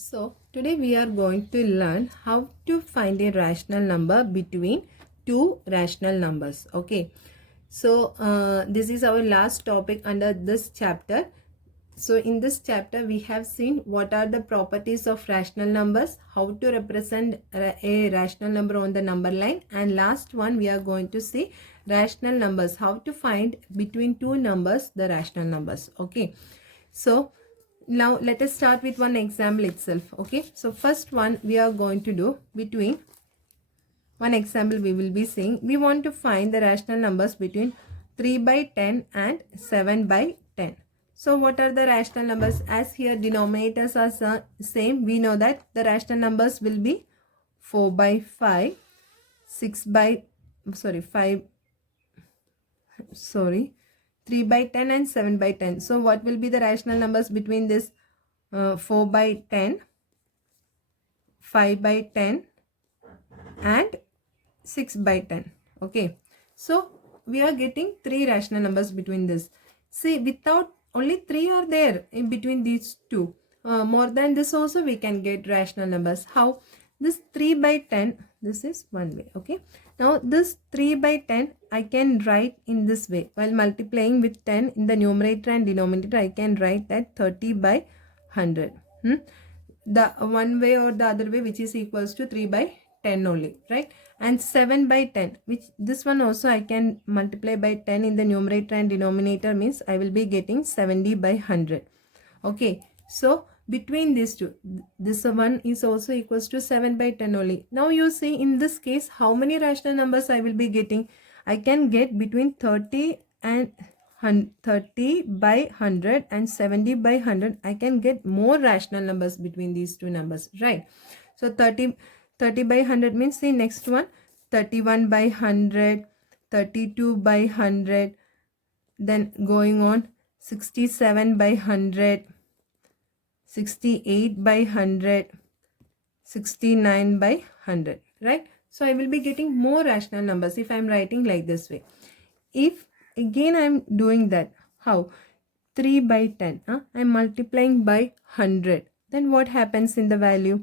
So today we are going to learn how to find a rational number between two rational numbers. Okay. So this is our last topic under this chapter. So in this chapter we have seen what are the properties of rational numbers, how to represent a rational number on the number line, and last one we are going to see rational numbers, how to find between two numbers the rational numbers. Okay. So now let us start with one example itself. Okay, so first one we are going to do between one example we will be saying we want to find the rational numbers between 3 by 10 and 7 by 10. So what are the rational numbers? As here denominators are same, we know that the rational numbers will be 4 by 5, 6 by 5 3 by 10 and 7 by 10. So what will be the rational numbers between this 4 by 10, 5 by 10 and 6 by 10. Okay. So we are getting three rational numbers between this. See, without only three are there in between these two. More than this also we can get rational numbers. How? This 3 by 10, this is one way. Okay. Now this 3 by 10 I can write in this way. While multiplying with 10 in the numerator and denominator, I can write that 30 by 100. The one way or the other way, which is equals to 3 by 10 only, right? And 7 by 10, which this one also I can multiply by 10 in the numerator and denominator, means I will be getting 70 by 100. Okay, so between these two, this one is also equals to 7 by 10 only. Now you see in this case how many rational numbers I will be getting. I can get between 30 and 30 by 100 and 70 by 100. I can get more rational numbers between these two numbers, right? So 30 by 100 means the next one 31 by 100, 32 by 100, then going on 67 by 100, 68 by 100, 69 by 100, right? So I will be getting more rational numbers if I am writing like this way. If again I am doing that, how? 3 by 10, I am multiplying by 100, then what happens in the value?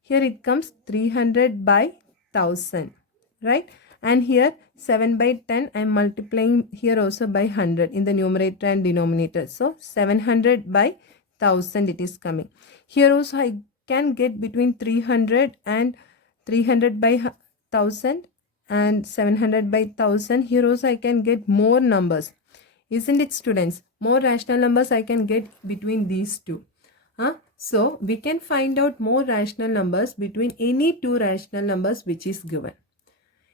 Here it comes 300 by 1000, right? And here 7 by 10 I am multiplying here also by 100 in the numerator and denominator. So 700 by 1000 it is coming. Here also I can get between 300 and 300 by 1000 and 700 by 1000. Here also I can get more numbers. Isn't it, students? More rational numbers I can get between these two. So we can find out more rational numbers between any two rational numbers which is given.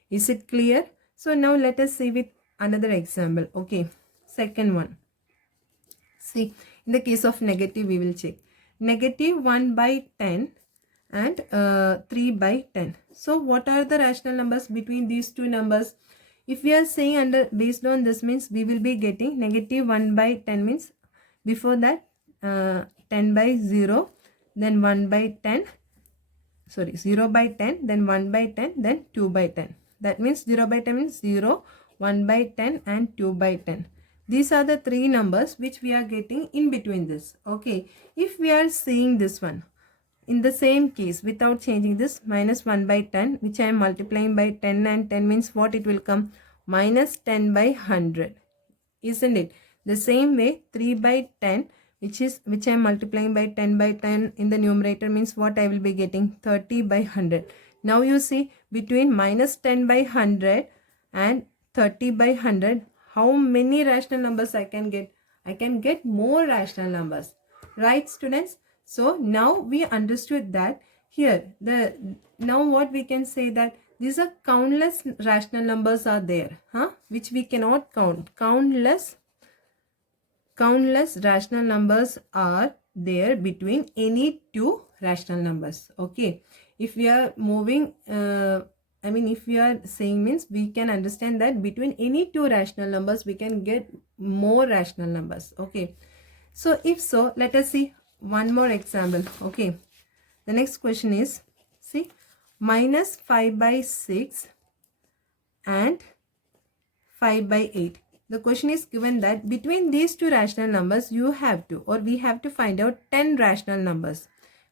Is it clear? So now let us see with another example. Okay, second one. See, in the case of negative we will check. Negative 1 by 10 and 3 by 10. So what are the rational numbers between these two numbers? If we are saying based on this, means we will be getting negative 1 by 10 means before that 10 by 0, then 1 by 10, 0 by 10, then 1 by 10, then 2 by 10. That means 0 by 10 means 0, 1 by 10 and 2 by 10. These are the three numbers which we are getting in between this. Okay, if we are seeing this one, in the same case, without changing this, minus 1 by 10, which I am multiplying by 10 and 10 means what it will come? Minus 10 by 100. Isn't it? The same way, 3 by 10, which I am multiplying by 10 by 10 in the numerator, means what I will be getting? 30 by 100. Now you see, between minus 10 by 100 and 30 by 100, how many rational numbers I can get? I can get more rational numbers. Right, students? So now we understood that here, now what we can say that these are countless rational numbers are there, which we cannot count. Countless rational numbers are there between any two rational numbers. Okay, if we are moving, if we are saying, means we can understand that between any two rational numbers we can get more rational numbers. Okay, so if so, let us see one more example. Okay, the next question is, see, minus 5 by 6 and 5 by 8. The question is given that between these two rational numbers you have to, or we have to find out 10 rational numbers.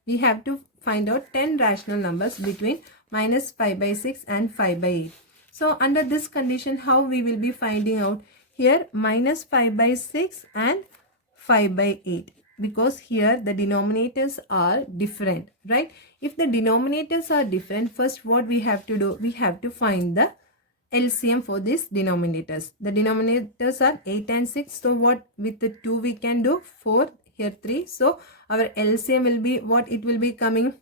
we have to find out 10 rational numbers between minus 5 by 6 and 5 by 8. So under this condition, how we will be finding out? Here minus 5 by 6 and 5 by 8, because here the denominators are different, right? If the denominators are different, first what we have to do? We have to find the LCM for these denominators. The denominators are 8 and 6. So what with the 2 we can do? 4, here 3. So our LCM will be what? It will be coming.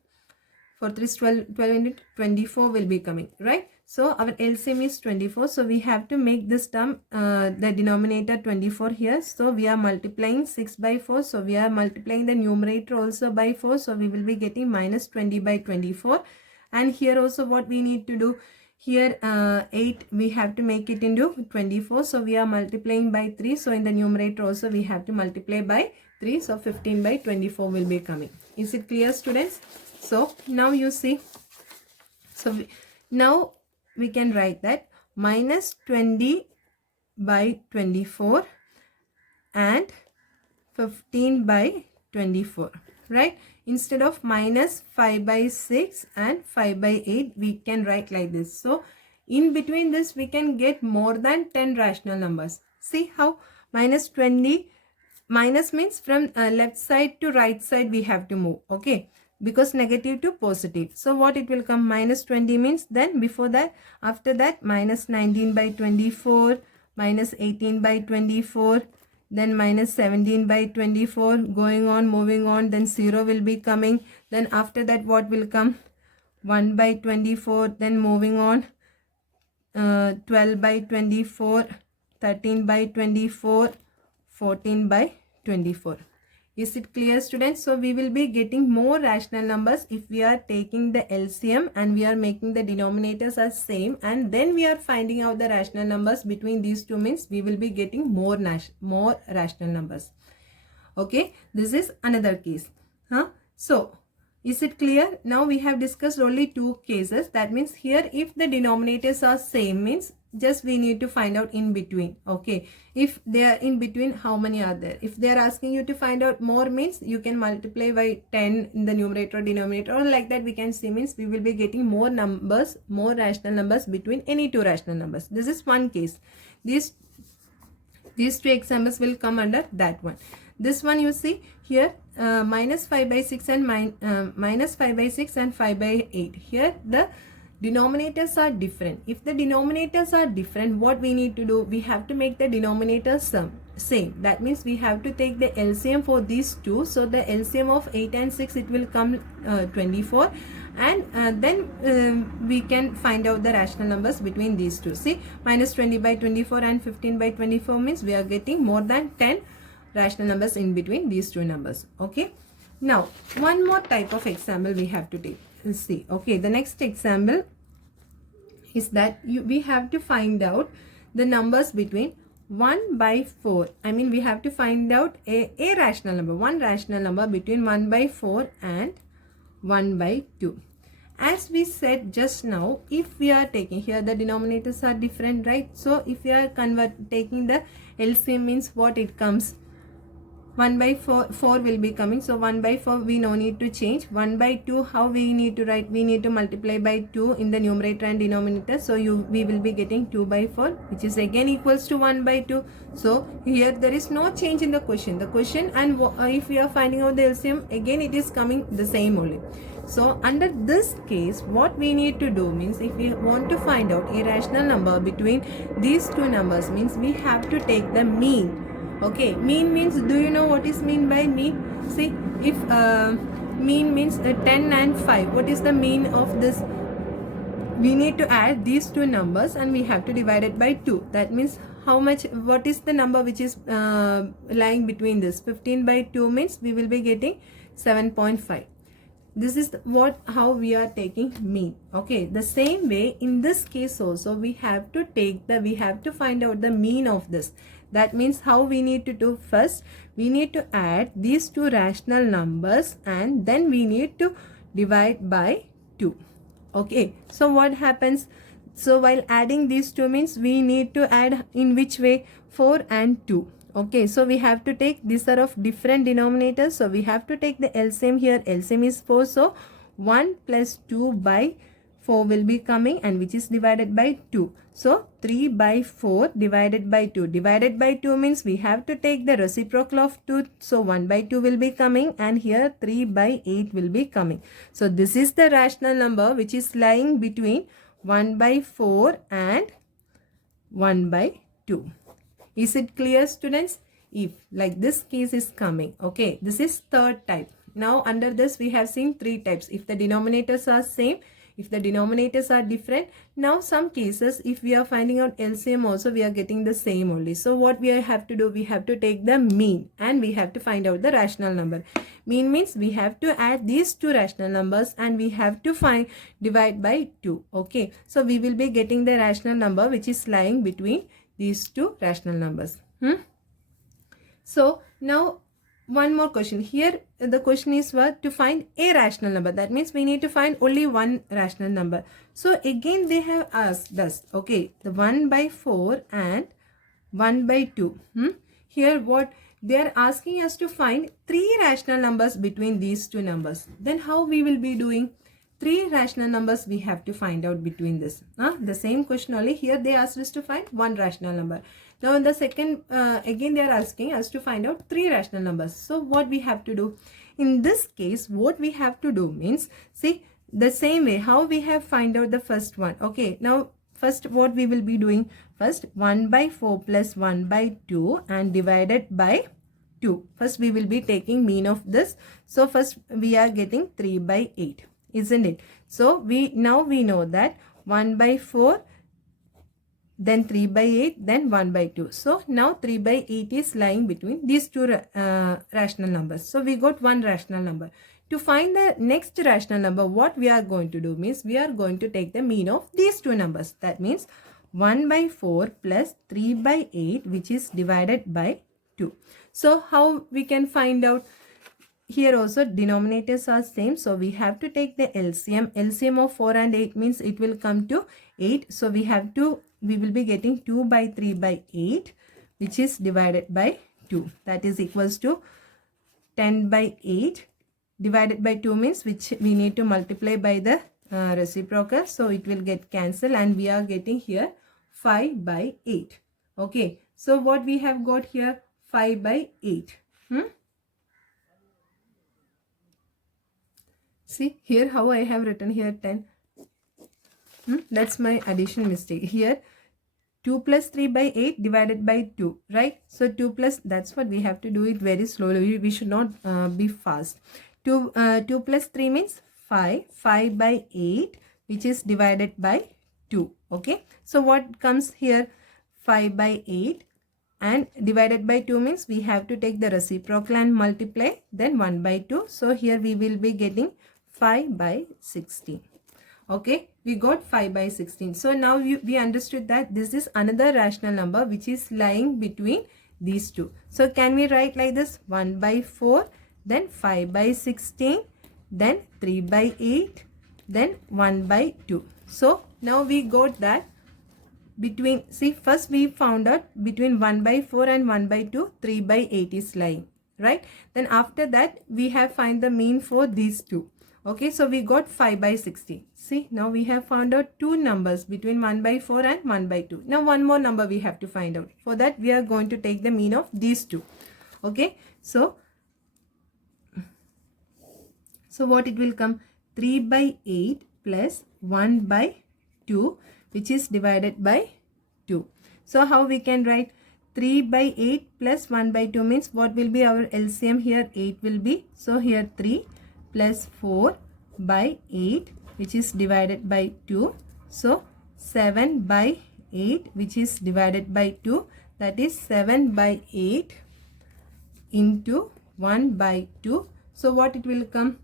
4 3 is 12, 12 into 24 will be coming, right? So our LCM is 24. So we have to make this term, the denominator 24 here. So we are multiplying 6 by 4. So we are multiplying the numerator also by 4. So we will be getting minus 20 by 24. And here also what we need to do? Here 8 we have to make it into 24. So we are multiplying by 3. So in the numerator also we have to multiply by 3. So 15 by 24 will be coming. Is it clear, students? So now you see. So now we can write that minus 20 by 24 and 15 by 24, right? Instead of minus 5 by 6 and 5 by 8, we can write like this. So in between this, we can get more than 10 rational numbers. See how? Minus 20, minus means from left side to right side we have to move, okay? Because negative to positive. So what it will come? Minus 20 means then before that, after that, minus 19 by 24, minus 18 by 24, then minus 17 by 24, going on, moving on, then 0 will be coming. Then after that, what will come? 1 by 24, then moving on, 12 by 24, 13 by 24, 14 by 24. Is it clear, students? So we will be getting more rational numbers if we are taking the LCM and we are making the denominators as same, and then we are finding out the rational numbers between these two, means we will be getting more rational numbers. Okay, this is another case. So is it clear? Now we have discussed only two cases. That means here if the denominators are same, means just we need to find out in between. Okay, if they are in between, how many are there? If they are asking you to find out more, means you can multiply by 10 in the numerator denominator, or like that we can see, means we will be getting more numbers, more rational numbers between any two rational numbers. This is one case. These two examples will come under that one. This one you see here, minus 5 by 6 and minus 5 by 6 and 5 by 8. Here the denominators are different. If the denominators are different, what we need to do? We have to make the denominators same. That means we have to take the LCM for these two. So the LCM of 8 and 6, it will come 24, and then we can find out the rational numbers between these two. See, minus 20 by 24 and 15 by 24 means we are getting more than 10 rational numbers in between these two numbers. Okay, now one more type of example we have to take. Let's see. Okay, the next example is that we have to find out the numbers between 1 by 4. I mean, we have to find out a rational number, one rational number between 1 by 4 and 1 by 2. As we said just now, if we are taking here, the denominators are different, right? So if we are taking the LCM, means what it comes? 1 by 4 will be coming. So 1 by 4 we no need to change. 1 by 2, how we need to write? We need to multiply by 2 in the numerator and denominator. So we will be getting 2 by 4, which is again equals to 1 by 2. So here there is no change in the question. The question, and if we are finding out the LCM, again it is coming the same only. So under this case, what we need to do means, if we want to find out a rational number between these two numbers, means we have to take the mean. Okay, mean means, do you know what is mean by mean? See, if mean means 10 and 5, what is the mean of this? We need to add these two numbers and we have to divide it by 2. That means how much, what is the number which is lying between this? 15 by 2 means we will be getting 7.5. This is how we are taking mean. Okay, the same way in this case also we have to find out the mean of this. That means how we need to do? First we need to add these two rational numbers and then we need to divide by 2. Okay, so what happens? So while adding these two, means we need to add in which way? 4 and 2. Okay, so we have to take, these are of different denominators, so we have to take the LCM here. LCM is 4, so 1 plus 2 by 4 will be coming, and which is divided by 2. So 3 by 4 divided by 2. Divided by 2 means we have to take the reciprocal of 2. So 1 by 2 will be coming, and here 3 by 8 will be coming. So this is the rational number which is lying between 1 by 4 and 1 by 2. Is it clear, students? If like this case is coming, okay, this is third type. Now under this we have seen 3 types. If the denominators are same, if the denominators are different. Now some cases, if we are finding out LCM also, we are getting the same only. So what we have to do, we have to take the mean and we have to find out the rational number. Mean means we have to add these 2 rational numbers and we have to divide by 2. Okay, so we will be getting the rational number which is lying between these 2 rational numbers. So now one more question. Here the question is what? To find a rational number. That means we need to find only one rational number. So again they have asked us, okay, the 1 by 4 and 1 by 2. Here what they are asking us to find 3 rational numbers between these 2 numbers. Then how we will be doing? 3 rational numbers we have to find out between this. The same question only. Here they asked us to find 1 rational number. Now in the second, again they are asking us to find out 3 rational numbers. So what we have to do? In this case, what we have to do means, see, the same way how we have find out the first one. Okay, now first what we will be doing? First 1 by 4 plus 1 by 2 and divided by 2. First we will be taking mean of this. So first we are getting 3 by 8. Isn't it? So now we know that 1 by 4, then 3 by 8, then 1 by 2. So now 3 by 8 is lying between these 2 rational numbers. So we got one rational number. To find the next rational number, what we are going to do means we are going to take the mean of these 2 numbers. That means 1 by 4 plus 3 by 8, which is divided by 2. So how we can find out? Here also denominators are same, so we have to take the LCM. LCM of 4 and 8 means it will come to 8. So we will be getting 2 by 3 by 8, which is divided by 2. That is equals to 10 by 8 divided by 2 means which we need to multiply by the reciprocal. So it will get cancelled and we are getting here 5 by 8. Okay, so what we have got here? 5 by 8. See here how I have written here 10. That's my addition mistake. Here 2 plus 3 by 8 divided by 2, right? So 2 plus, that's what we have to do it very slowly. We should not be fast. 2 plus 3 means 5. 5 by 8, which is divided by 2. Okay. So what comes here? 5 by 8 and divided by 2 means we have to take the reciprocal and multiply, then 1 by 2. So here we will be getting 5 by 16. Okay, we got 5 by 16. So now we understood that this is another rational number which is lying between these 2. So can we write like this? 1 by 4, then 5 by 16, then 3 by 8, then 1 by 2. So now we got that between, see, first we found out between 1 by 4 and 1 by 2, 3 by 8 is lying, right? Then after that we have find the mean for these 2. Okay, so we got 5 by 16. See, now we have found out 2 numbers between 1 by 4 and 1 by 2. Now one more number we have to find out. For that we are going to take the mean of these 2. Okay, so what it will come? 3 by 8 plus 1 by 2, which is divided by 2. So how we can write? 3 by 8 plus 1 by 2 means what will be our LCM here? 8 will be. So here 3 plus 4 by 8, which is divided by 2. So 7 by 8, which is divided by 2. That is 7 by 8 into 1 by 2. So what it will come?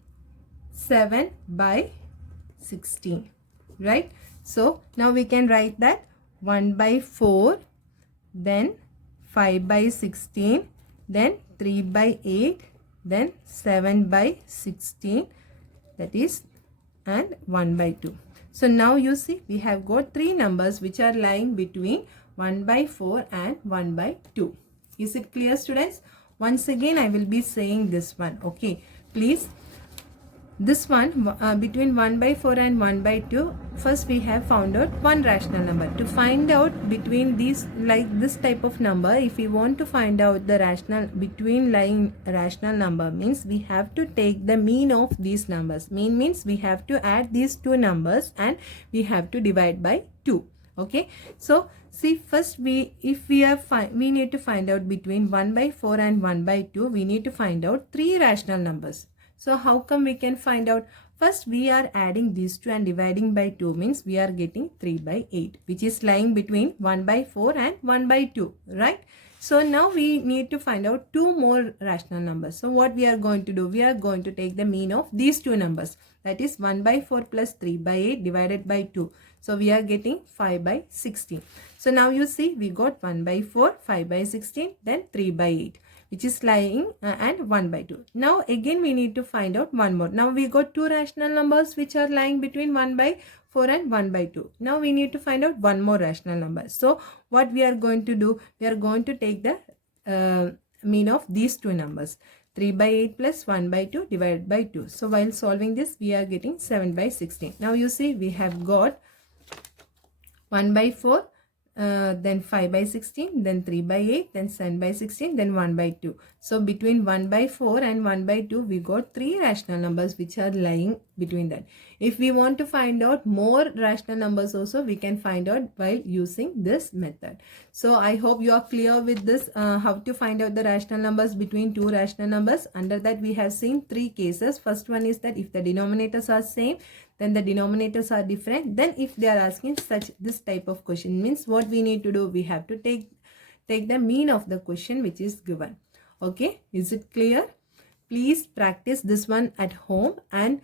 7 by 16, right? So now we can write that 1 by 4, then 5 by 16, then 3 by 8, then 7 by 16, that is, and 1 by 2. So now you see we have got 3 numbers which are lying between 1 by 4 and 1 by 2. Is it clear, students? Once again, I will be saying this one. Okay, please. This one, between 1 by 4 and 1 by 2, first we have found out one rational number. To find out between these, like this type of number, if we want to find out the rational, between lying rational number, means we have to take the mean of these numbers. Mean means we have to add these two numbers and we have to divide by 2. Okay, so see, first we need to find out between 1 by 4 and 1 by 2, we need to find out three rational numbers. So how come we can find out? First, we are adding these two and dividing by 2, means we are getting 3 by 8, which is lying between 1 by 4 and 1 by 2, right? So now we need to find out two more rational numbers. So what we are going to do? We are going to take the mean of these two numbers. That is 1 by 4 plus 3 by 8 divided by 2. So we are getting 5 by 16. So now you see, we got 1 by 4, 5 by 16, then 3 by 8. Which is lying and 1 by 2. Now again we need to find out one more. Now we got two rational numbers which are lying between 1 by 4 and 1 by 2. Now we need to find out one more rational number. So what we are going to do? We are going to take the mean of these two numbers. 3 by 8 plus 1 by 2 divided by 2. So while solving this, we are getting 7 by 16. Now you see, we have got 1 by 4, then 5 by 16, then 3 by 8, then 7 by 16, then 1 by 2. So between 1 by 4 and 1 by 2, we got three rational numbers which are lying between that. If we want to find out more rational numbers also, we can find out while using this method. So I hope you are clear with this, how to find out the rational numbers between two rational numbers. Under that, we have seen three cases. First one is that if the denominators are same, then the denominators are different. Then if they are asking this type of question, means what we need to do? We have to take the mean of the question which is given. Okay, is it clear? Please practice this one at home and